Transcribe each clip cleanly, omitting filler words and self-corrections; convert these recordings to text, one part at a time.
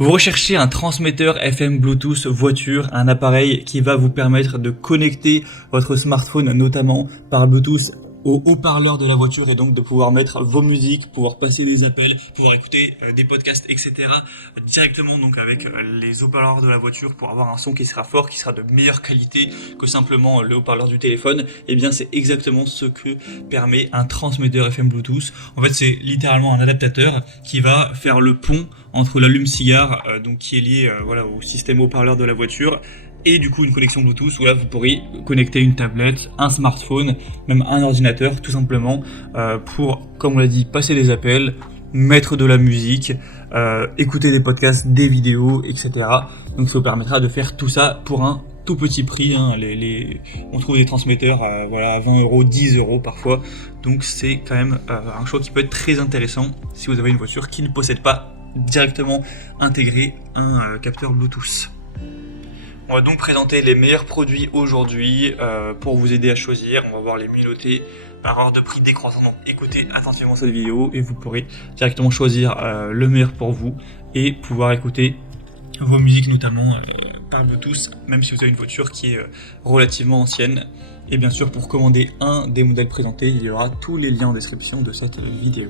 Vous recherchez un transmetteur FM Bluetooth voiture, un appareil qui va vous permettre de connecter votre smartphone notamment par Bluetooth au haut-parleur de la voiture et donc de pouvoir mettre vos musiques, pouvoir passer des appels, pouvoir écouter des podcasts, etc. directement donc avec les haut-parleurs de la voiture pour avoir un son qui sera fort, qui sera de meilleure qualité que simplement le haut-parleur du téléphone. Et bien c'est exactement ce que permet un transmetteur FM Bluetooth. En fait c'est littéralement un adaptateur qui va faire le pont entre l'allume-cigare donc qui est lié au système haut-parleur de la voiture et du coup une connexion Bluetooth où là vous pourrez connecter une tablette, un smartphone, même un ordinateur tout simplement pour, comme on l'a dit, passer des appels, mettre de la musique, écouter des podcasts, des vidéos, etc. Donc ça vous permettra de faire tout ça pour un tout petit prix, hein. On trouve des transmetteurs à 20 €, 10 € parfois, donc c'est quand même un choix qui peut être très intéressant si vous avez une voiture qui ne possède pas directement intégré un capteur Bluetooth. On va donc présenter les meilleurs produits aujourd'hui pour vous aider à choisir. On va voir les mieux notés par ordre de prix décroissant. Donc écoutez attentivement cette vidéo et vous pourrez directement choisir le meilleur pour vous et pouvoir écouter vos musiques notamment par Bluetooth, même si vous avez une voiture qui est relativement ancienne. Et bien sûr, pour commander un des modèles présentés, il y aura tous les liens en description de cette vidéo.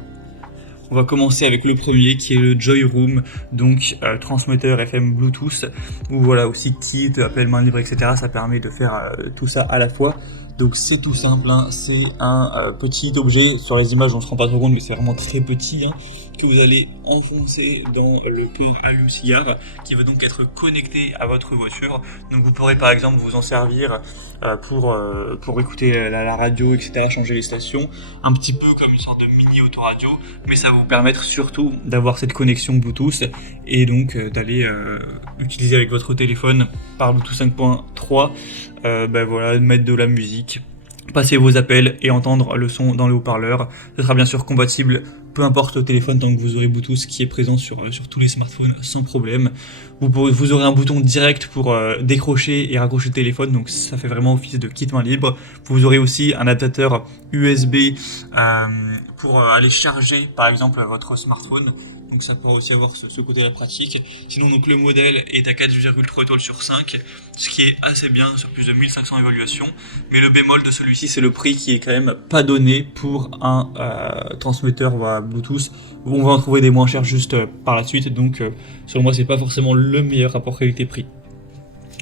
On va commencer avec le premier qui est le Joy Room, donc transmetteur FM Bluetooth, ou voilà aussi kit, appel main libre, etc. Ça permet de faire tout ça à la fois. Donc c'est tout simple, hein. C'est un petit objet, sur les images on se rend pas trop compte mais c'est vraiment très petit, hein, que vous allez enfoncer dans le port allume-cigare qui va donc être connecté à votre voiture. Donc vous pourrez par exemple vous en servir pour écouter la radio, etc., changer les stations, un petit peu comme une sorte de mini autoradio, mais ça va vous permettre surtout d'avoir cette connexion Bluetooth et donc d'aller utiliser avec votre téléphone par Bluetooth 5.3 mettre de la musique, passer vos appels et entendre le son dans le haut-parleur. Ce sera bien sûr compatible, peu importe le téléphone, tant que vous aurez Bluetooth qui est présent sur tous les smartphones sans problème. Vous aurez un bouton direct pour décrocher et raccrocher le téléphone, donc ça fait vraiment office de kit main libre. Vous aurez aussi un adaptateur USB pour aller charger par exemple votre smartphone. Donc ça pourra aussi avoir ce côté-là pratique. Sinon donc le modèle est à 4,3 étoiles sur 5, ce qui est assez bien sur plus de 1500 évaluations. Mais le bémol de celui-ci, c'est le prix qui est quand même pas donné pour un transmetteur Bluetooth. On va en trouver des moins chers juste par la suite, donc selon moi c'est pas forcément le meilleur rapport qualité-prix.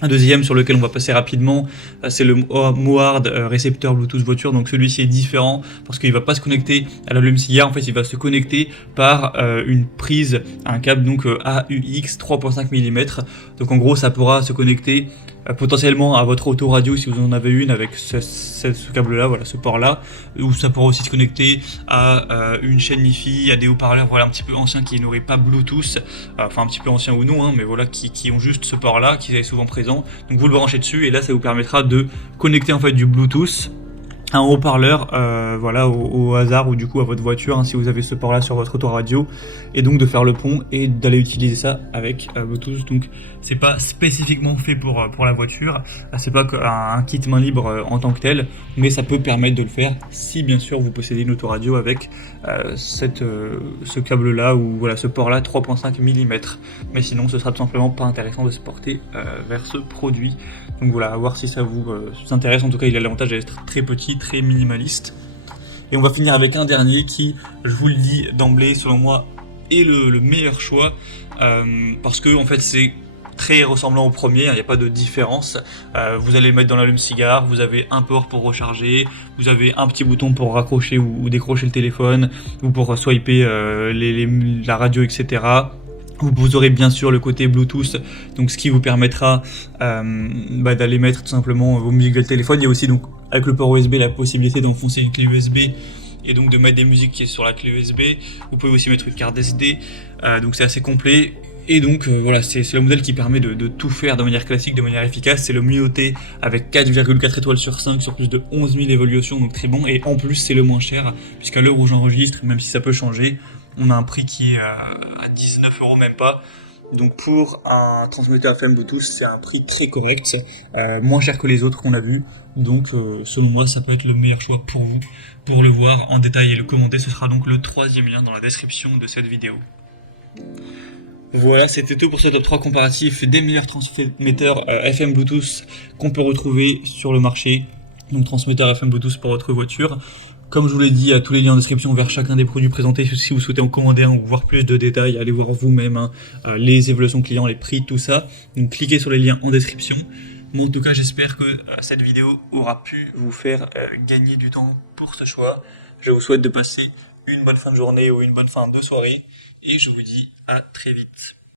Un deuxième sur lequel on va passer rapidement, c'est le Mohard récepteur Bluetooth voiture. Donc celui-ci est différent parce qu'il ne va pas se connecter à l'allume-cigare. En fait, il va se connecter par une prise, un câble donc AUX 3.5 mm. Donc en gros, ça pourra se connecter potentiellement à votre autoradio si vous en avez une avec ce câble-là, voilà, ce port-là, ou ça pourra aussi se connecter à une chaîne Hi-Fi, à des haut-parleurs un petit peu anciens qui n'auraient pas Bluetooth, enfin un petit peu anciens ou non, hein, mais voilà, qui ont juste ce port-là, qui est souvent présent. Donc vous le branchez dessus et là ça vous permettra de connecter en fait du Bluetooth un haut-parleur au hasard ou du coup à votre voiture, hein, si vous avez ce port là sur votre autoradio, et donc de faire le pont et d'aller utiliser ça avec Bluetooth. Donc c'est pas spécifiquement fait pour la voiture, c'est pas un kit main libre en tant que tel, mais ça peut permettre de le faire si bien sûr vous possédez une autoradio avec ce câble là ou voilà ce port là 3.5 mm. Mais sinon ce sera tout simplement pas intéressant de se porter vers ce produit. Donc voilà, à voir si ça vous intéresse. En tout cas il a l'avantage d'être très petit, très minimaliste. Et on va finir avec un dernier qui, je vous le dis d'emblée, selon moi est le meilleur choix parce que en fait c'est très ressemblant au premier, il n'y a pas de différence. Vous allez le mettre dans l'allume-cigare, vous avez un port pour recharger, vous avez un petit bouton pour raccrocher ou décrocher le téléphone, ou pour swiper la radio, etc. Vous aurez bien sûr le côté Bluetooth, donc ce qui vous permettra d'aller mettre tout simplement vos musiques dans le téléphone. Il y a aussi donc avec le port USB la possibilité d'enfoncer une clé USB et donc de mettre des musiques qui est sur la clé USB. Vous pouvez aussi mettre une carte SD, donc c'est assez complet. Et donc voilà, c'est le modèle qui permet de tout faire de manière classique, de manière efficace. C'est le mieux noté avec 4,4 étoiles sur 5 sur plus de 11 000 évaluations, donc très bon. Et en plus c'est le moins cher, puisqu'à l'heure où j'enregistre, même si ça peut changer, on a un prix qui est à 19 € même pas. Donc pour un transmetteur FM Bluetooth, c'est un prix très correct, moins cher que les autres qu'on a vus. Donc selon moi, ça peut être le meilleur choix pour vous. Pour le voir en détail et le commenter, ce sera donc le troisième lien dans la description de cette vidéo. Voilà, c'était tout pour ce top 3 comparatif des meilleurs transmetteurs FM Bluetooth qu'on peut retrouver sur le marché. Donc transmetteur FM Bluetooth pour votre voiture. Comme je vous l'ai dit, tous les liens en description vers chacun des produits présentés. Si vous souhaitez en commander un ou voir plus de détails, allez voir vous-même hein, les évaluations clients, les prix, tout ça. Donc cliquez sur les liens en description. Mais en tout cas, j'espère que cette vidéo aura pu vous faire gagner du temps pour ce choix. Je vous souhaite de passer une bonne fin de journée ou une bonne fin de soirée. Et je vous dis à très vite.